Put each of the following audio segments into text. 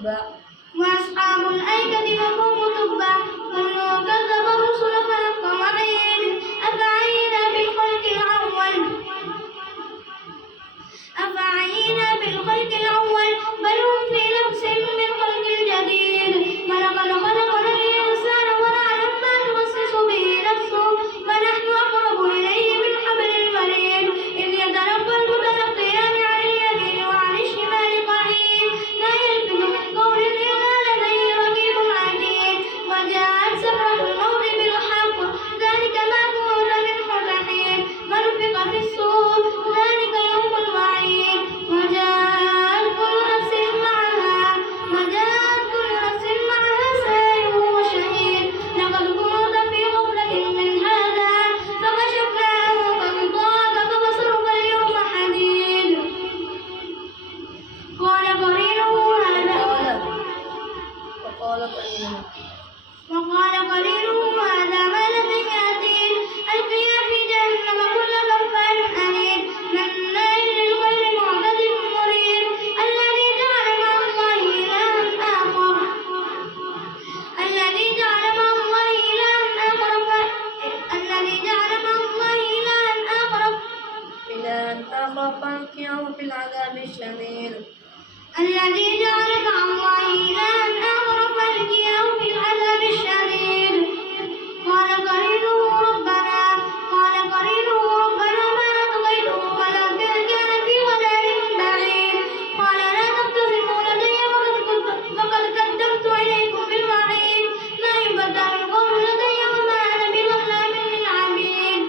تبع وأصحاب الأيكة وقوم تبع كل كذب الرسل فحق وعيد أفعينا بالخلق الأول بل هم في لبس من خلق جديد ولقد خلقنا الإنسان ونعلم ما توسوس به نفسه ونحن أقرب إليه من حبل الوريد إذ يتلقى المتلقيان عن اليمين وعن الشمال قعيد لا يلفظ من قول إلا لديه رقيب عتيد وجاءت سكرة الموت بالحق ذلك ما كنت منه تحيد ونفخ في الصور ذلك يوم الوعيد وجاءت كل نفس معها سائق وشهيد لقد كنت في غفلة من هذا فكشفنا عنك غطاءك فبصرك اليوم حديد قال قرينه هذا ما لدي عتيد ألقيا في جهنم كل كفار عنيد مناع للخير معتد مريب الذي جعل مع الله إلها آخر فألقياه في العذاب الشديد قال قرينه ربنا ما أطغيته ولكن كان في ضلال بعيد قال لا تختصموا لدي فقد قدمت إليكم بالوعيد لا يبدل القول لدي وما أنا بظلام للعبيد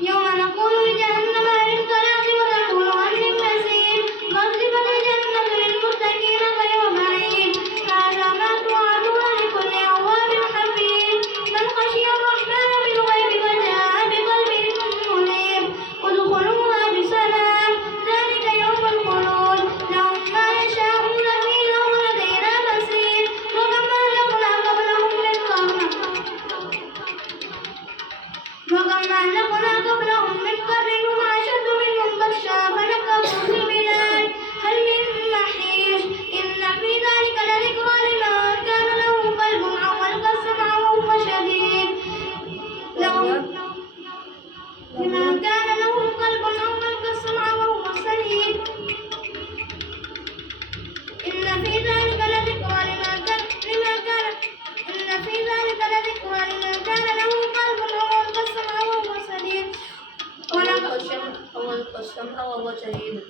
يوم نقول لجهنم هل امتلأت وتقول هل من مزيد وأزلفت الجنة للمتقين غير بعيد هذا ما توعدون لكل أواب حفيظ من خشي الرحمن بالغيب وجاء بقلب منيب ادخلوها بسلام ذلك يوم الخلود لهم ما يشاءون فيها ولدينا مزيد وكم أهلكنا قبلهم من قرن هم أشد منهم بطشا فنكبوا في البلاد هل من محيص إن في ذلك لذكرى لمن كان له قلب أو ألقى السمع وهو شهيد إن في ذلك لذكرى لمن كان له قلب أو ألقى السمع وهو شهيد أو ألقى السمع وهو شهيد